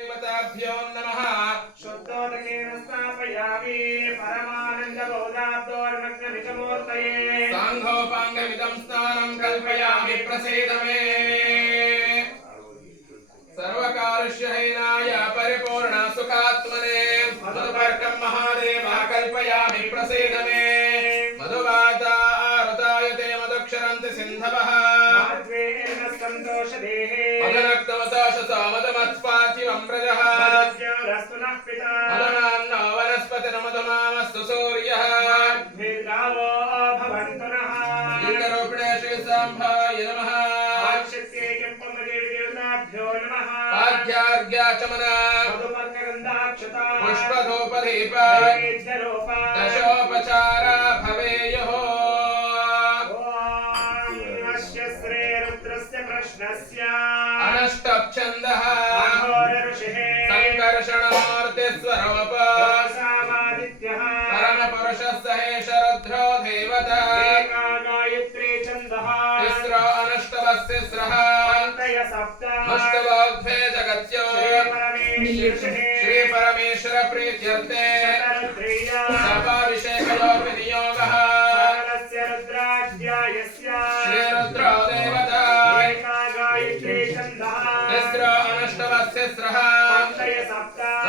देवताभ्यो नमः शुद्धोदकेन स्थापयामि परमानन्दबोधाब्दोर्मग्नविषमूर्तये साङ्घोपाङ्गमिदं स्नानं कल्पयामि प्रसीद मे सर्वकारुष्यहीनाय परिपूर्ण सुखात्मने मधुपर्कं महादेवा कल्पयामि प्रसीद मे मधुवाता ऋतायते मधुक्षरन्ति सिन्धवः मदनक्तमताशसा मदमत्पाथिवम्रजः मदनान्नो वनस्पतिर्मधुमामस्तु सूर्यः लिङ्गरूपिणे श्रीसाम्भाय नमः पाद्यार्घ्याचमना पुष्पधूपदीप दशोपचारा भवेयुः अनष्टच्छन्दः सङ्कर्षणमूर्तिस्वरूप परमपुरुषः सहेशरुद्रो देवता तिस्रो अनष्टवस्तिस्रः अष्टवोद्भे जगत्यो श्रीपरमेश्वर प्रीत्यर्थे सर्वाभिषेकयो विनियोगः श्रीरुद्रो देवता तिस्रो अनष्टवस्तिस्रः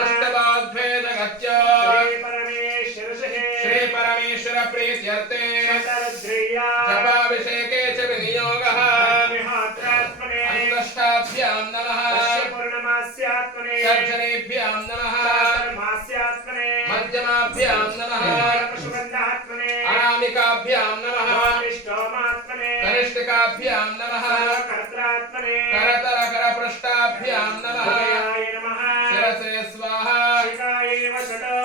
अष्टवोद्भे जगत्यो श्रीपरमेश्वर प्रीत्यर्थे सर्वाभिषेके च विनियोगः अंतष्टाभ्यां नमः तर्जनेभ्यां नमः मध्यमाभ्यां नमः अनामिकाभ्यां नमः कनिष्ठिकाभ्यां नमः करतरकरपृष्ठाभ्यां नमः शिरसे स्वाहा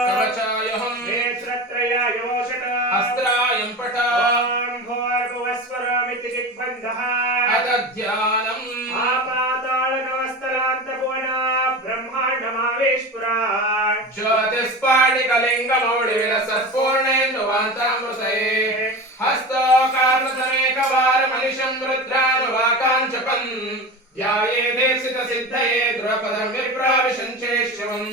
कवचायहं हस्त्रायं पठा अतध्यानम् ज्योतिस्फाटिकलिङ्गमौलिविलसत्पूर्णेन्दुवान्तामृतये हस्तोकार्णतमेकवारमनिशं रुद्रानुवाकाञ्चपन् ध्यायेदेशितसिद्धये द्रुपदं विप्राविशञ्चेश्वरम्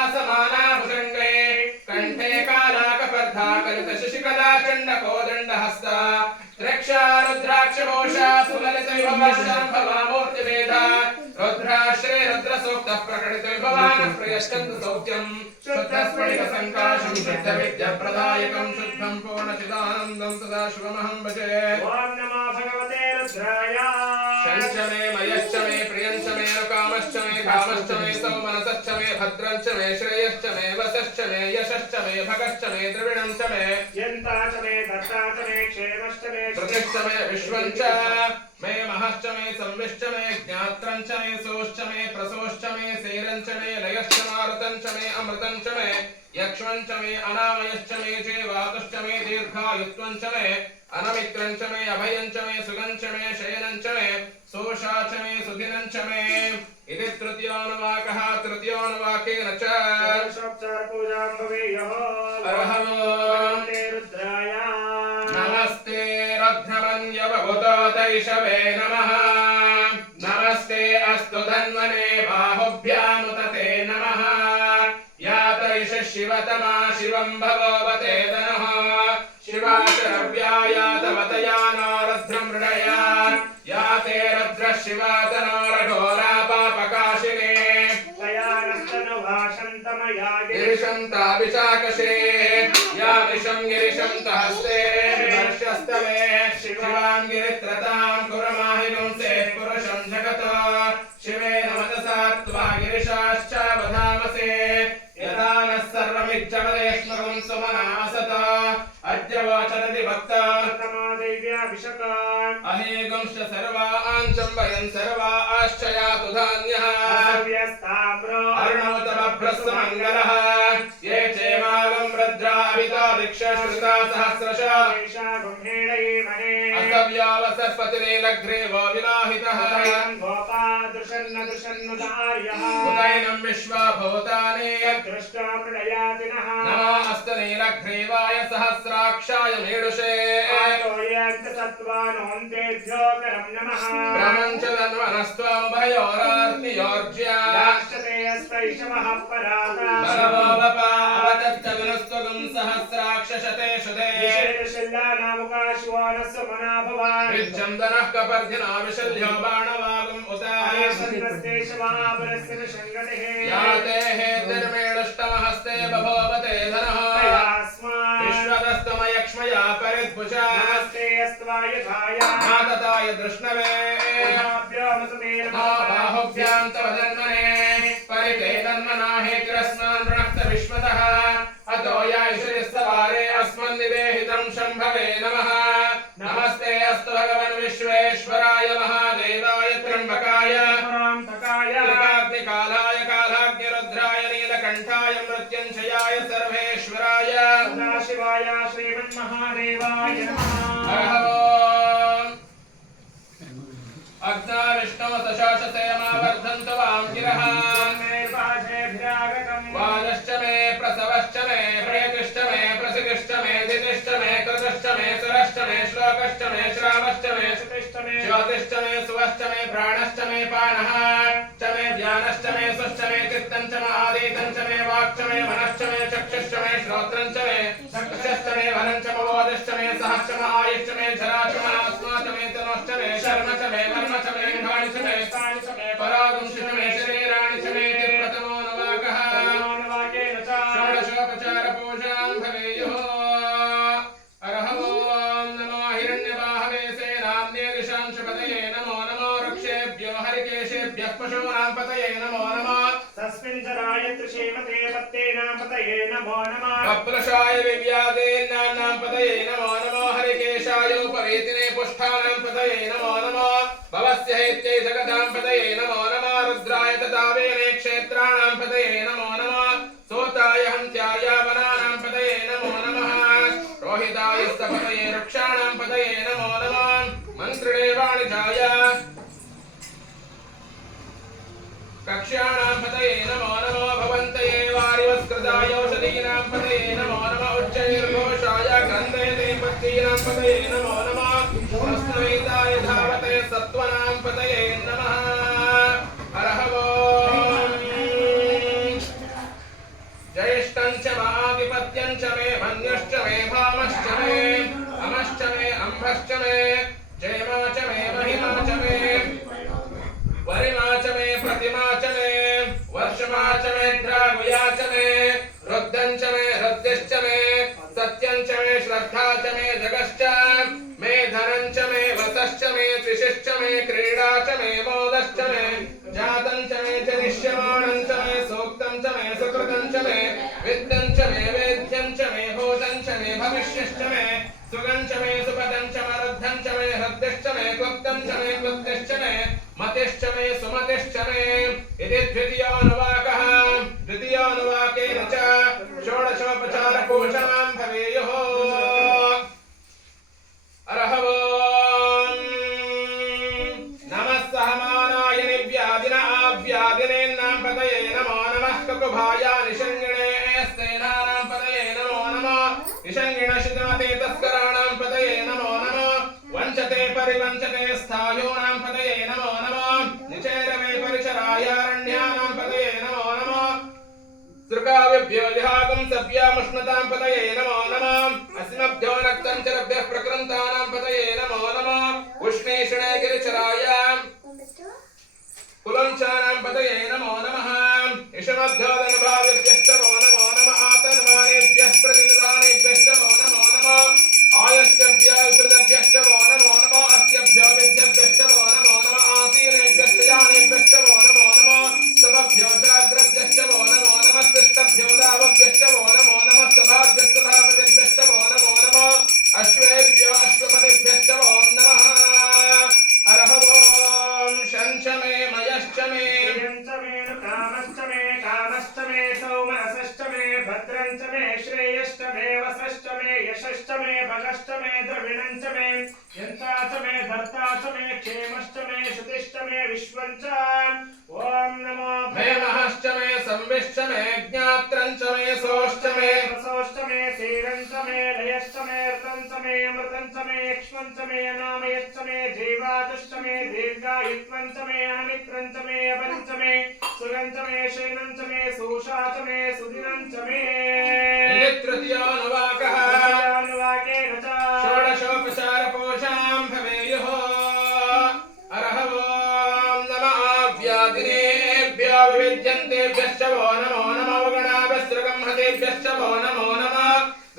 ब्रह्माण्डव्याप्तरेहावस्तैमरुचाभासमानाभुजङ्गे कण्ठे कालाकपर्धाकलितशशिकला चण्डकोदण्डहस्ता रक्षा रुद्राक्षभूषा सुललितविभवशाम्भवामूर्तिभेदा रुद्राश्रे रुद्रसूक्तः प्रकटितविभवानः प्रियश्चन्द्र सौख्यं शुद्धस्फटिकसङ्काशं शुद्धविद्याप्रदायकं शुद्धं पूर्णचिदानन्दं सदा शिवमहं भजे। ॐ नमो भगवते रुद्राय शञ्च मे मयश्च मे प्रियञ्च मे कामश्च मे कामश्च मे सौमनसश्च मे भद्रञ्च मे श्रेयश्च मे वसश्च मे यशश्च मे भगश्च मे द्रविणं च मे यन्ता च मे दत्ता च मे क्षेमश्च मे श्रुतिश्च मे विश्वञ्च मे महश्च मे संविश्च मे ज्ञात्रञ्च मे सोश्च मे प्रसोश्च मे सेरञ्च मे लयश्च मारुतञ्च मे अमृतञ्च मे यक्ष्मञ्च मे अनामयश्च मे जीवातुश्च मे दीर्घायुत्वञ्च मे अनमित्रञ्च मे अभयञ्च मे सुगञ्च मे शयनञ्च मे सोषा च मे सुदिनञ्च मे इति तृतीयोऽनुवाकः तृतीयोऽनुवाकेन च षोडशोपचारपूजां भवेयुः। रुद्राय नमस्ते रत्नमन्यवभूतैषवे नमः नमस्ते अस्तु धन्वने बाहुभ्यामुतते नमः या तैष शिवतमा शिवं भगवते तनः शिवाशरव्याया तवतया नो रुद्रं मृडया या ते रुद्रः शिवातनो रघोरा पापकाशिने तया नस्तनुभाषन्तमया गिरिशन्ताभिषाकशे या विषं गिरिशन्तहस्ते विमर्शस्तवे शिवां गिरित्रतां कुरमाहिगुंसे पुरुषं जगतो शिवेन मनसा त्वा गिरिशाश्च वधामसे यदा नः सर्वमिच्छवदेष्मकं सुमनासत अद्यवचरति भक्ता तमादैव्याभिषकान् अहेगंश्च सर्वान् चम्बयन् सर्वा आश्चयातु धान्यः अर्णवतमभ्रस्वमङ्गलः ये चेमागं रुद्रा अभितो दिक्षश्रुता सहस्रशः असव्यावसर्पतिनीलग्रीवो विलाहितः दृशन्नुदार्यः उदैनं विश्वा भूतानि दृष्ट्वा मृडयातिनः नमो अस्तु नीलग्रीवाय सहस्राक्षाय मेढुषे सत्त्वानोऽन्तेभ्यो करं नमः प्रमञ्चदन्वनस्त्वमुभयोरार्तियोर्ज्या राष्ट्रते अस्तैषवः पराता बलवोपपावतत्तविनुस्तुगुं सहस्राक्षशतेषु ते विशेषशिल्लानामुकाशिवानस्य मना भवान् विज्जन्दनः कपर्दिना विशल्यो बाणवागुम् आयसन्नस्तेषवापरस्य न शङ्गतिः याते हेतिर्मेडुष्टमहस्ते बभोवते धनः विश्वदस्तमयक्ष्मया परिद्भुषा नमस्ते अस्त्वाय धाय मातताय दृष्णवे बाहुभ्यां तव धन्वने परिते तन्मना हेतिरस्मान् वृणक्त विश्वतः अतो यायुषिस्तवारे अस्मन्निवेहितं शम्भवे नमः नमस्ते अस्तु भगवन् विश्वेश्वराय महादेवाय त्र्यम्बकाय त्रिकाग्निकालाय कालाग्निरुद्राय नीलकण्ठाय मृत्युञ्जयाय सर्वेश्वराय सदाशिवाय श्रीमन्महादेवाय नमः अग्ना विष्णव सशासते मावर्धन्तु वां गिरः वादश्च मे प्रसवश्च मे प्रेतिश्च मे प्रसितिश्च मे धितिश्च मे कृतश्च मे सुरश्च मे श्लोकश्च मे श्रावश्च मे ज्योतिश्च मे सुवश्च मे प्राणश्च मे पानः च मे ध्यानश्च मे सुश्च मे चित्तं च मे आदितं च मे वाक् च मे मनश्च मे चक्षुश्च मे श्रोत्रं च मे चक्षुश्च मे वनं च मे बोधश्च मे सहश्च मे आयुश्च मे जरा च मे आत्मा च मे तनुश्च मे शर्म च मे वर्म च मे घाणि च मे स्थानि च मे परागुंश च मे शरीराणि च मे प्रथमो नवाकः षोडशोपचार पूजां भवेयुः अर्हं नमो हिरण्यबाहवे सेनान्ये दिशांशपतये नमो नमो वृक्षेभ्यो हरिकेशेभ्यः पशूनां पतये नमो नमः तस्मिन् चराय त्रिशेमते पत्तेनां पतये नमो नमः कप्लशाय विव्यादेनानां पतये नमो नमो हरिकेशाय उपवेतिने पुष्ठानां पतये नमो नमः भवस्य हेत्यै जगतां पतये नमो नमः रुद्राय तदावेने क्षेत्राणां पतये नमो नमः सोताय हन्त्याय वनानां पतये नमो नमः रोहिताय स्तपतये वृक्षाणां पतये नमो नमः मन्त्रिणे वाणिजाय कक्ष्याणां पतये नमो नमो भवन्तये वारिवस्कृताय औषधीनां पतये नमो नमः उच्चैर्घोषाय ग्रन्थयते पत्नीनां पतये नमो नमः प्रश्नवेदाय धावते सत्त्वनां पतये नमः अर्हवो ज्येष्ठं च महाधिपत्यं च मे मन्यश्च मे भामश्च मे अमश्च मे अम्भश्च मे जयमा च मे महिमा च मे वरिमा च मे प्रतिमा च मे वर्षमा च मे द्रागुया च मे रुद्धं च मे हृद्यश्च मे सत्यं च मे श्रद्धा च मे जगश्च मे धनं च मे वसश्च मे त्रिशिश्च मे क्रीडा च मे मोदश्च मे जातं च मे जनिष्यमाणं च मे सूक्तं च मे सुकृतं च मे वित्तं च मे वेद्यं च मे भूतं च मे भविष्यश्च मे सुगं च मे सुपदं च मरुद्धं च मे हृद्यश्च मे क्लुप्तं च मे क्लुप्तिश्च मे मतिश्च मे सुमतिश्च मे इति द्वितीयोऽनुवाकः द्वितीयोऽनुवाकेन च षोडशोपचारपूजां भवेयुः अर्हवो नमः सहमानाय निव्यादिन आव्यादिनेन्नां पतये नमो नमः ककुभाय निषङ्गिणे सेनानां पतये नमो नमः निषङ्गिणशितमते तस्कराणां पतये नमो नमः वञ्चते परिवञ्चते स्थायूनां पतये नमो नमः निचेरवे परिचरायारण्यानां पतये नमो नमः सृकाविभ्यो लिहागुं सभ्यामुष्णतां पतये नमो नमः अस्मभ्यो नक्तं चरभ्यः प्रकृन्तानां पतये नमो नमः उष्णेषणे गिरिचरायां कुलञ्चानां पतये नमो नमः इषमभ्योदनुभावेभ्यश्च नमो नमः आतन्मानेभ्यः प्रतिदानेभ्यश्च नमो नमः आयश्चभ्यश्रुतभ्यश्च नमो नमः अस्यभ्यो विद्यभ्यश्च नमो नमः आसीनेभ्यश्च जानेभ्यश्च नमो नमः सभभ्यो जाग्रभ्यश्च नमो नमः शिष्टभ्यो दावभ्यश्च नमो नमः सभाभ्यश्च सभापतिभ्यश्च नमो नमः अश्वेभ्यो अश्वपतिभ्यश्च नमो नमः अर्हवो शञ्च मे मयश्च मे कामश्च मे सौमनसश्च मे भद्रञ्च मे श्रेयश्च मे वसश्च मे यशश्च मे भगश्च मे द्रविणञ्च मे यन्ता च मे धर्ता च मे क्षेमश्च मे श्रुतिश्च मे विश्वञ्च ॐ नमो मे महश्च मे संविश्च मे ज्ञात्रञ्च मे सोश्च मे रसोश्च मे क्षीरञ्च मे लयश्च मे ऋतञ्च मे अमृतञ्च मे यक्ष्मञ्च मे अनामयश्च मे जीवादुश्च मे दीर्घायुत्वञ्च मे अनमित्रञ्च मे अपञ्च मे सुगञ्च मे शयनञ्च मे सूषा च मे सुदिनञ्च मे तृतीयोऽनुवाकः तृतीयानुवाकेन च षोडशोपचारपोषां भवेयुः अर्हवों नमः व्याधिनेभ्यो विविध्यन्तेभ्यश्च वो नमो नमो गणाभ्यस्त्रगम्हतेभ्यश्च वो नमो नमः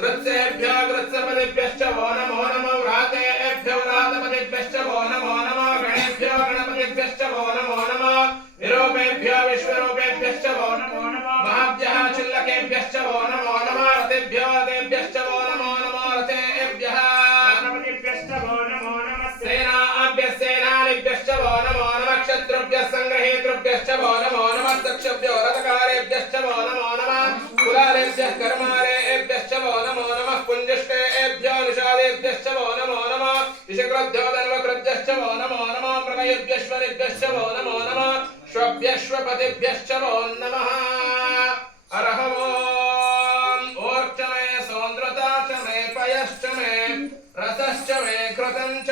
गृत्सेभ्यो गृत्सपतिभ्यश्च वो नमो नमो व्रातेभ्यो व्रातपतिभ्यश्च वो नमो नमः गणेभ्यो गणपतिभ्यश्च वो नमो नमः विरूपेभ्यो विश्वरूपेभ्यश्च वो नमो नमः महाभ्यः चिल्लकेभ्यश्च वो नमो नमः रतेभ्यो रतेभ्यश्च वो नमो नमः रतेभ्यः गणपतिभ्यश्च वो नमो नमः सेनाभ्यः सेनानिभ्यश्च वो नमो नमः क्षत्रुभ्यः सङ्ग्रहेतृभ्यश्च वो नमो नमः दक्षभ्यो रथकारेभ्यश्च वो नमो नमः कुलालेभ्यः कर्मारेभ्यश्च वो नमो नमः पुञ्जष्टेभ्यो निषादेभ्यश्च वो नमो नमः विषकृभ्यो धन्वकृभ्यश्च वो नमो नमः मृगयेभ्यश्वरेभ्यश्च वो नमो नमः श्वभ्यश्वपतिभ्यश्च वो नमः अर्हवों ओर्च मे सौन्द्रता च मे पयश्च मे रसश्च मे कृतं च